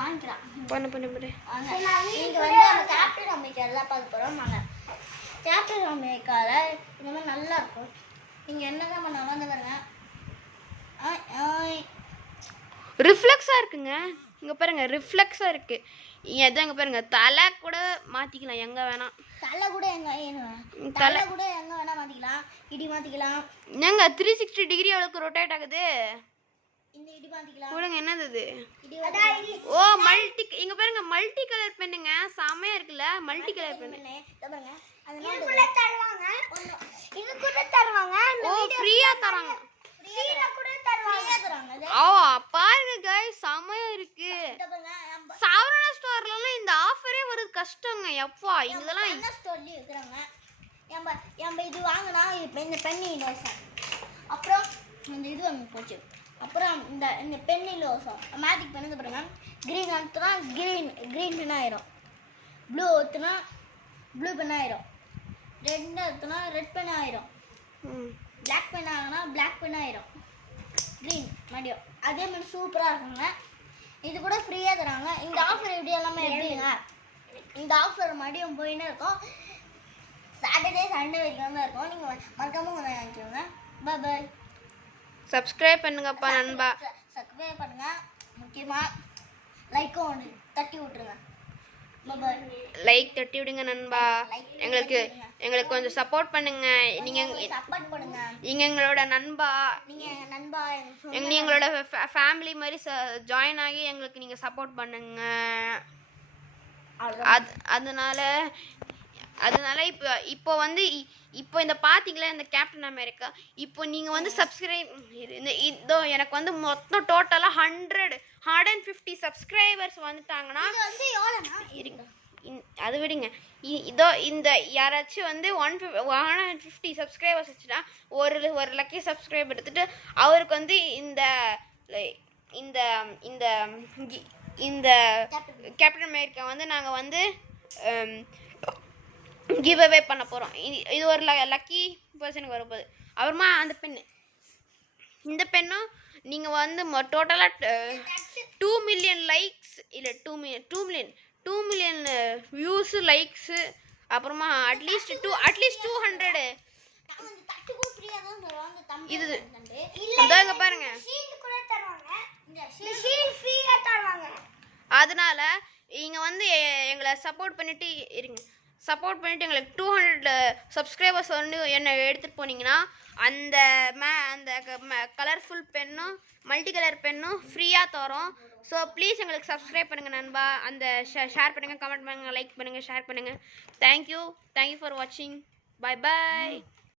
வாங்கிக்கலாம். பண்ணு பண்ணு பண்ணு. நீங்கள் வந்து நம்ம கேப்டன் அமெரிக்கா தான் பார்க்க போகிறோம். நாங்கள் கேப்டன் அமெரிக்காவில் இந்த மாதிரி நல்லா இருக்கும். நீங்கள் என்ன தான் பண்ண வந்து பாருங்க. ரிஃப்ளெக்ஸாக இருக்குங்க. இங்கே பாருங்க ரிஃப்ளெக்ஸாக இருக்குது. எதான் இங்கே பாருங்க தலை கூட மாற்றிக்கலாம் எங்கே வேணாம். தலை கூட தலை கூட எங்கே வேணால் மாற்றிக்கலாம். இடி மாற்றிக்கலாம். என்னங்க 360 டிகிரி அவளுக்கு ரொட்டேட் ஆகுது. இந்த இடி மாற்றிக்கலாம். கொடுங்க என்னது இது? ஓ மல்டி. இங்கே பாருங்க மல்டி கலர் பெண்ணுங்க. செமையாக இருக்குல்ல மல்டி கலர் பெண்ணு. இதுக்குள்ள தருவாங்க. இது கூட தருவாங்க. ஓ ஃப்ரீயா தராங்க. ஃப்ரீயா கூட தருவாங்க. ஓ பாருங்க गाइस செமையா இருக்கு. சாவரணா ஸ்டோர்லலாம் இந்த ஆஃபரே வருது கஷ்டங்க. எப்பா இதெல்லாம் என்ன ஸ்டோர்லி விக்குறாங்க. நம்ம இது வாங்குனா இந்த பென் இலவசம். அப்புறம் இந்த இது வாங்கி போச்சு. அப்புறம் இந்த பென் இலவசம். மேஜிக் பென் பாருங்க. கிரீன் அழுத்தினா கிரீன் பென் ஆயிரும். ப்ளூ அழுத்தினா ப்ளூ பென் ஆயிரும். ரெட் அழுத்தினா ரெட் பென் ஆயிரும். பிளாக் பென் ஆகுனா பிளாக் பென் ஆயிரும். க்ரீன் மறுபடியும் அதே மாதிரி சூப்பராக இருக்குங்க. இது கூட ஃப்ரீயாக தராங்க. இந்த ஆஃபர் எப்படி எல்லாமே எப்படிங்க இந்த ஆஃபர் மறுபடியும் போயின்னே இருக்கும். சாட்டர்டே சண்டே வரைக்கும் தான் இருக்கும். நீங்கள் மறக்காமல் கொஞ்சம் வாங்கிக்கோங்க. பாய் பாய். சப்ஸ்கிரைப் பண்ணுங்கப்பா நண்பா. சப்ஸ்கிரைப் பண்ணுங்கள். முக்கியமாக லைக்கும் ஒன்று தட்டி விட்ருங்க. பாய். லைக் தட்டி விடுங்க நண்பா. எங்களுக்கு கொஞ்சம் சப்போர்ட் பண்ணுங்க. நீங்கள் சப்போர்ட் பண்ணுங்க. நீங்கள் எங்களோட நண்பா. நீங்கள் நண்பா எங்களோட ஃபேமிலி மாதிரி ஜாயின் ஆகி எங்களுக்கு நீங்கள் சப்போர்ட் பண்ணுங்க. அதனால இப்போ வந்து இப்போ இந்த பார்த்தீங்களா இந்த கேப்டன் அமெரிக்கா. இப்போ நீங்கள் வந்து சப்ஸ்கிரைப் இதோ எனக்கு வந்து மொத்தம் டோட்டலாக 150 சப்ஸ்கிரைபர்ஸ் வந்துட்டாங்கன்னா இருங்க அது விடுங்க. இதோ இந்த யாராச்சும் வந்து 150 சப்ஸ்கிரைபர்ஸ் வச்சுட்டா ஒரு லக்கி சப்ஸ்கிரைபர் எடுத்துட்டு அவருக்கு வந்து இந்த இந்த இந்த இந்த கேப்டன் அமெரிக்கா வந்து நாங்கள் வந்து கிவ் அவே பண்ண போகிறோம். இது ஒரு லக்கி பர்சனுக்கு வரப்போகுது. அப்புறமா அந்த பெண்ணு இந்த பெண்ணும் நீங்கள் வந்து டோட்டலாக 2 மில்லியன் லைக்ஸ் இல்லை 2 மில்லியன் வியூஸு லைக்ஸு அப்புறமா அட்லீஸ்ட் 200 இது இதாங்க பாருங்க. அதனால நீங்கள் வந்து எங்களை சப்போர்ட் பண்ணிட்டு இருங்க. சப்போர்ட் பண்ணிவிட்டு எங்களுக்கு 200 சப்ஸ்கிரைபர்ஸ் வந்து என்ன எடுத்துகிட்டு போனீங்கன்னா அந்த கலர்ஃபுல் பென்னும் மல்டி கலர் பென்னும் ஃப்ரீயாக தரோம். ஸோ ப்ளீஸ் எங்களுக்கு சப்ஸ்கிரைப் பண்ணுங்கள் நண்பா. அந்த ஷேர் பண்ணுங்கள், கமெண்ட் பண்ணுங்கள், லைக் பண்ணுங்கள், ஷேர் பண்ணுங்கள். தேங்க்யூ ஃபார் வாட்சிங். பாய் பாய்.